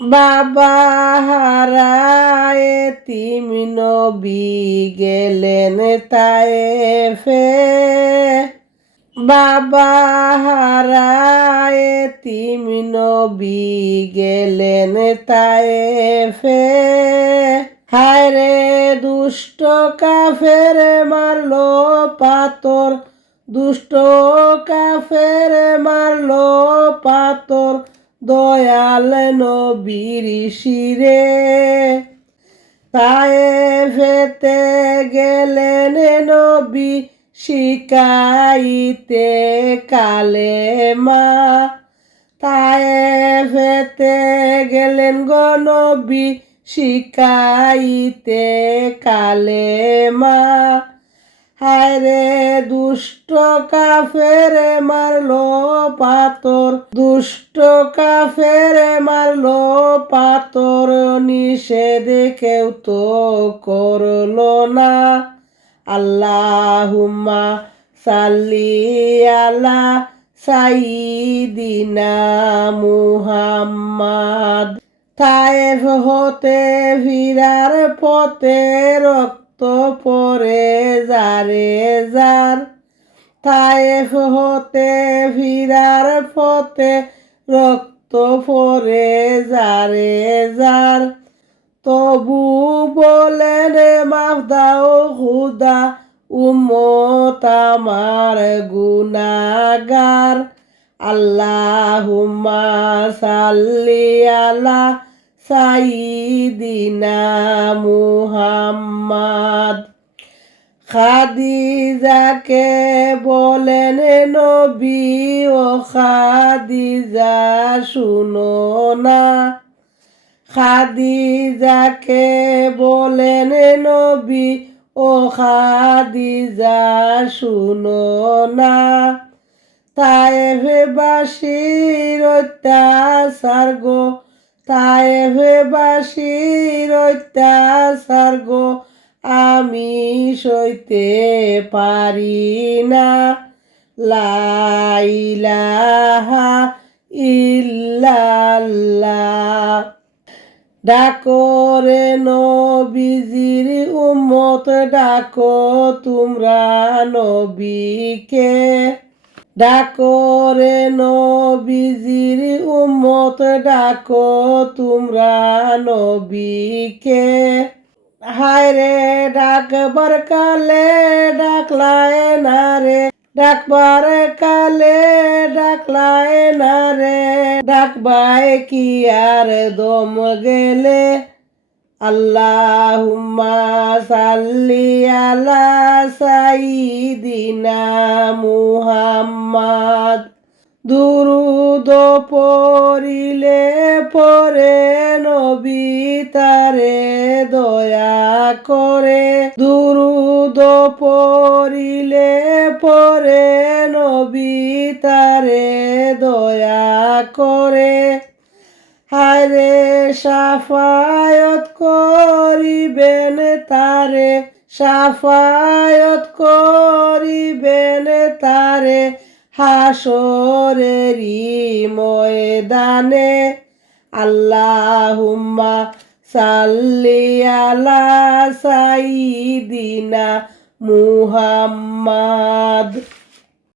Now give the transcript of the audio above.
বাবা হারায় এতিম নবী গেলেন তায়েফে। বাবা হারায় এতিম নবী গেলেন তায়েফে। হায়রে দুষ্ট কাফের মারলো পাথর, দুষ্ট কাফের মারলো পাথর দয়াল নবীর শিরে। তায়েফেতে গেলেন নবী শিখাইতে কালেমা। তায়েফেতে গেলেন গো নবী শিখাইতে কালেমা। হায়রে দুষ্ট কাফের মারলো পাথর, দুষ্ট কাফের মারলো পাথর নিষেধ কেউ তো করলো না। আল্লাহুম্মা সাল্লি আলা সাইয়্যিদিনা মুহাম্মাদ। তায়েফ হতে ফিরার পথে রক্ত পড়ে যারে যার। তায়েফ হতে ফিরার পথে রক্ত পড়ে যারে যার। তবু বলেন মাফ দাও খুদা উম্মত আমার গুনাহগার। আল্লাহুম্মা সাল্লি আলা সাইয়্যিদিনা মুহাম্মাদ। খাদিজাকে বলেন নবী ও খাদিজা শুনো না। খাদিজাকে বলেন নবী ও খাদিজা শুনো না। তায়েফবাসীর অত্যাচার গো, তায়েফবাসীর অত্যাচার গো আমি সইতে পারি না। লা ইলাহা ইল্লাল্লাহ। ডাকো রে নবীজির উম্মত ডাকো তোমরা নবীকে। ডাকো রে নবীজির উম্মত ডাকো তোমরা নবীকে। হায়রে ডাকবার কালে ডাকলায় না রে, ডাকবার কালে ডাকলায় না রে, ডাকবায় কি আর দম গেলে। আল্লাহুম্মা সাল্লি আলা সাইয়্যিদিনা মুহাম্মাদ। দুরূদ পড়িলে পড়ে নবী তারে দয়া করে। দুরূদ পড়িলে পড়ে নবী তারে দয়া করে। হায়রে শাফায়াত করিবেন তারে, শাফায়াত করিবেন তারে হাসরেরি ময়দানে। আল্লাহুম্মা সাল্লি আলা সাইয়্যিদিনা মুহাম্মাদ।